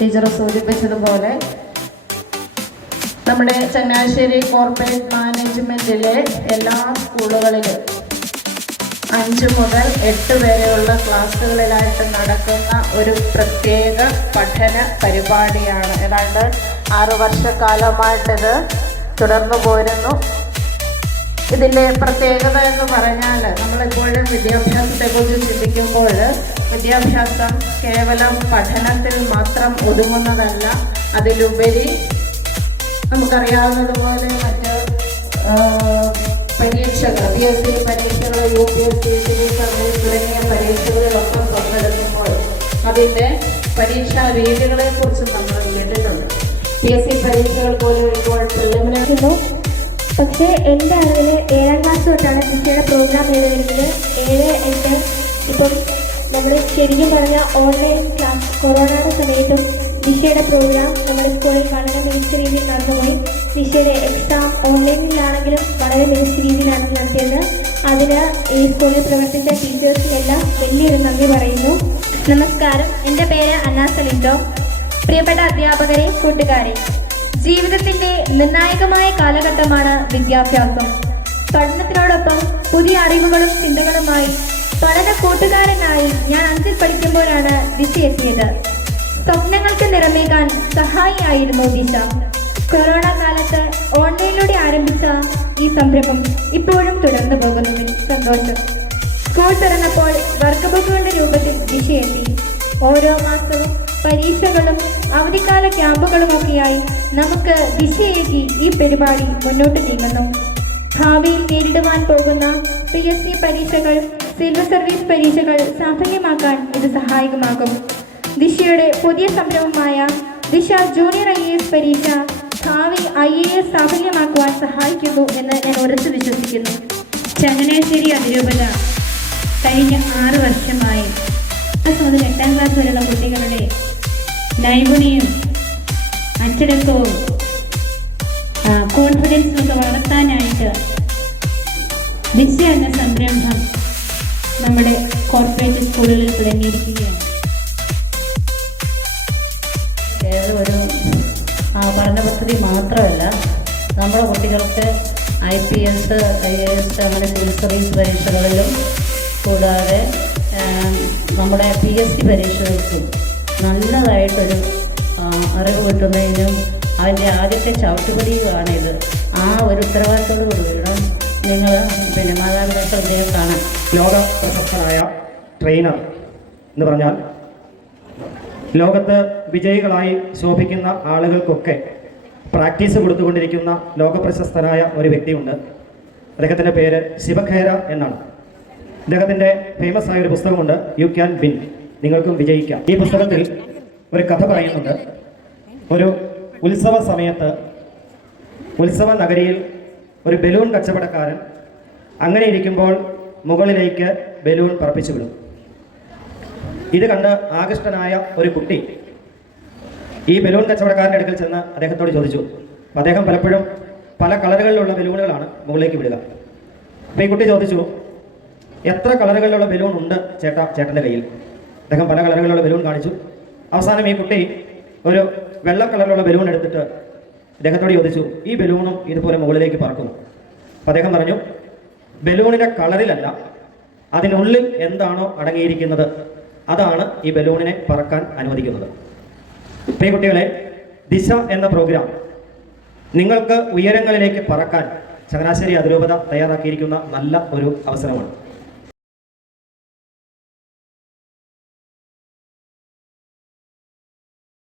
Teacher സൂചിപ്പിച്ചതുപോലെ നമ്മുടെ Changanassery corporate മാനേജ്മെൻറ്റിലെ എല്ലാ സ്കൂളുകളിലും 5 മുതൽ 8 വരെയുള്ള ക്ലാസ്സുകളിലായിട്ട് നടക്കുന്ന ഒരു പ്രത്യേക പഠന പരിപാടിയാണ്. ഏതാണ്ട് 6 വർഷക്കാലമായിട്ടിത് തുടർന്നു പോരുന്നു. ഇതിൻ്റെ പ്രത്യേകത എന്ന് പറഞ്ഞാൽ നമ്മളെപ്പോഴും വിദ്യാഭ്യാസത്തെക്കുറിച്ച് ചിന്തിക്കുമ്പോൾ വിദ്യാഭ്യാസം കേവലം പഠനത്തിൽ മാത്രം ഒതുങ്ങുന്നതല്ല. അതിലുപരി നമുക്കറിയാവുന്നതുപോലെ മറ്റ് പരീക്ഷകൾ, PSC പരീക്ഷകൾ, UPSC, സിവിൽ സർവീസ് തുടങ്ങിയ പരീക്ഷകളിലൊക്കെ പങ്കെടുക്കുമ്പോൾ അതിൻ്റെ പരീക്ഷാ രീതികളെക്കുറിച്ച് നമ്മൾ കേട്ടിട്ടുണ്ട്. PSC പരീക്ഷകൾ പോലും ഇപ്പോൾ പ്രിലിമിനറി. പക്ഷേ എൻ്റെ അറിവിൽ 7ാം ക്ലാസ് തൊട്ടാണ് ദിശയുടെ പ്രോഗ്രാം വരുന്നത്. 7, 8 ഇപ്പം നമ്മൾ ശരിക്കും പറഞ്ഞാൽ ഓൺലൈൻ ക്ലാസ് കൊറോണയുടെ സമയത്തും ദിശയുടെ പ്രോഗ്രാം നമ്മുടെ സ്കൂളിൽ വളരെ മികച്ച രീതിയിൽ നടന്നുപോയി. ദിശയുടെ എക്സാം ഓൺലൈനിലാണെങ്കിലും വളരെ മികച്ച രീതിയിലാണ് നടത്തിയത്. അതിന് ഈ സ്കൂളിൽ പ്രവർത്തിച്ച ടീച്ചേഴ്സിനെല്ലാം വലിയൊരു നന്ദി പറയുന്നു. നമസ്കാരം, എൻ്റെ പേര് അന്നാസ് ലിൻഡോ. പ്രിയപ്പെട്ട അധ്യാപകരെ, കൂട്ടുകാരെ, ജീവിതത്തിൻ്റെ നിർണായകമായ കാലഘട്ടമാണ് വിദ്യാഭ്യാസം. പഠനത്തിനോടൊപ്പം പുതിയ അറിവുകളും ചിന്തകളുമായി പഠന കൂട്ടുകാരനായി ഞാൻ 5ൽ പഠിക്കുമ്പോഴാണ് ദിശ എത്തിയത്. സ്വപ്നങ്ങൾക്ക് നിറമേകാൻ സഹായിയായിരുന്നു ദിശ. കൊറോണ കാലത്ത് ഓൺലൈനിലൂടെ ആരംഭിച്ച ഈ സംരംഭം ഇപ്പോഴും തുടർന്നു പോകുന്നതിൽ സന്തോഷം. സ്കൂൾ തുറന്നപ്പോൾ വർക്ക് ബുക്കുകളുടെ രൂപത്തിൽ ദിശ എത്തി. ഓരോ മാസവും പരീക്ഷകളും അവധിക്കാല ക്യാമ്പുകളുമൊക്കെയായി നമുക്ക് ദിശയേകി ഈ പരിപാടി മുന്നോട്ട് നീങ്ങുന്നു. ഭാവിയിൽ നേരിടുവാൻ പോകുന്ന PSC പരീക്ഷകൾ, സിവിൽ സർവീസ് പരീക്ഷകൾ സാഫല്യമാക്കാൻ ഇത് സഹായകമാകും. ദിശയുടെ പുതിയ സംരംഭമായ ദിശ ജൂനിയർ IAS പരീക്ഷ ഭാവി IAS സാഫല്യമാക്കുവാൻ സഹായിക്കുന്നു എന്ന് ഞാൻ ഉറച്ചു വിശ്വസിക്കുന്നു. ചങ്ങനാശ്ശേരി അതിരൂപത കഴിഞ്ഞ 6 വർഷമായി മുതൽ 8ാം ക്ലാസ് വരെയുള്ള കുട്ടികളുടെ നൈപുണ്യം, അച്ചടക്കവും കോൺഫിഡൻസും ഒക്കെ വളർത്താനായിട്ട് ദിശ എന്ന സംരംഭം നമ്മുടെ കോർപ്പറേറ്റ് സ്കൂളുകളിൽ തുടങ്ങിയിരിക്കുകയാണ്. ഒരു പഠന പദ്ധതി മാത്രമല്ല, നമ്മുടെ കുട്ടികൾക്ക് IPS, IAS അങ്ങനെ സിവിൽ സർവീസ് പരീക്ഷകളിലും കൂടാതെ നമ്മുടെ PSC പരീക്ഷകൾക്കും നല്ലതായിട്ടൊരു അറിവ് കിട്ടുന്നതിനും അതിൻ്റെ ആദ്യത്തെ ചവിട്ടുപടിയുമാണിത്. ആ ഒരു ഉത്തരവാദിത്തോടുകൂടി വേണം നിങ്ങൾ മാതാപിതാക്കൾ ഇദ്ദേഹം കാണാൻ. ലോക പ്രശസ്തനായ ട്രെയിനർ എന്ന് പറഞ്ഞാൽ ലോകത്ത് വിജയികളായി ശോഭിക്കുന്ന ആളുകൾക്കൊക്കെ പ്രാക്ടീസ് കൊടുത്തുകൊണ്ടിരിക്കുന്ന ലോകപ്രശസ്തനായ ഒരു വ്യക്തിയുണ്ട്. അദ്ദേഹത്തിൻ്റെ പേര് ശിവഖേര എന്നാണ്. അദ്ദേഹത്തിൻ്റെ ഫേമസ് ആയ ഒരു പുസ്തകമുണ്ട്, യു ക്യാൻ വിൻ, നിങ്ങൾക്കും വിജയിക്കാം. ഈ പുസ്തകത്തിൽ ഒരു കഥ പറയുന്നുണ്ട്. ഒരു ഉത്സവ സമയത്ത് ഉത്സവ നഗരിയിൽ ഒരു ബലൂൺ കച്ചവടക്കാരൻ അങ്ങനെ ഇരിക്കുമ്പോൾ മുകളിലേക്ക് ബലൂൺ പറപ്പിച്ചു വിടും. ഇത് കണ്ട് ആകൃഷ്ടനായ ഒരു കുട്ടി ഈ ബലൂൺ കച്ചവടക്കാരൻ്റെ അടുക്കൽ ചെന്ന് അദ്ദേഹത്തോട് ചോദിച്ചു. അപ്പോൾ അദ്ദേഹം പലപ്പോഴും പല കളറുകളിലുള്ള ബലൂണുകളാണ് മുകളിലേക്ക് വിടുക. അപ്പോൾ ഈ കുട്ടി ചോദിച്ചു, എത്ര കളറുകളിലുള്ള ബലൂൺ ഉണ്ട് ചേട്ടൻ്റെ കയ്യിൽ? അദ്ദേഹം പല കളറുകളിലുള്ള ബലൂൺ കാണിച്ചു. അവസാനം ഈ കുട്ടി ഒരു വെള്ള കളറിലുള്ള ബലൂൺ എടുത്തിട്ട് അദ്ദേഹത്തോട് ചോദിച്ചു, ഈ ബലൂണും ഇതുപോലെ മുകളിലേക്ക് പറക്കുന്നു? അപ്പോൾ അദ്ദേഹം പറഞ്ഞു, ബലൂണിൻ്റെ കളറിലല്ല, അതിനുള്ളിൽ എന്താണോ അടങ്ങിയിരിക്കുന്നത് അതാണ് ഈ ബലൂണിനെ പറക്കാൻ അനുവദിക്കുന്നത്. പ്രിയ കുട്ടികളെ, ദിശ എന്ന പ്രോഗ്രാം നിങ്ങൾക്ക് ഉയരങ്ങളിലേക്ക് പറക്കാൻ ചങ്ങനാശ്ശേരി അതിരൂപത തയ്യാറാക്കിയിരിക്കുന്ന നല്ല ഒരു അവസരമാണ്.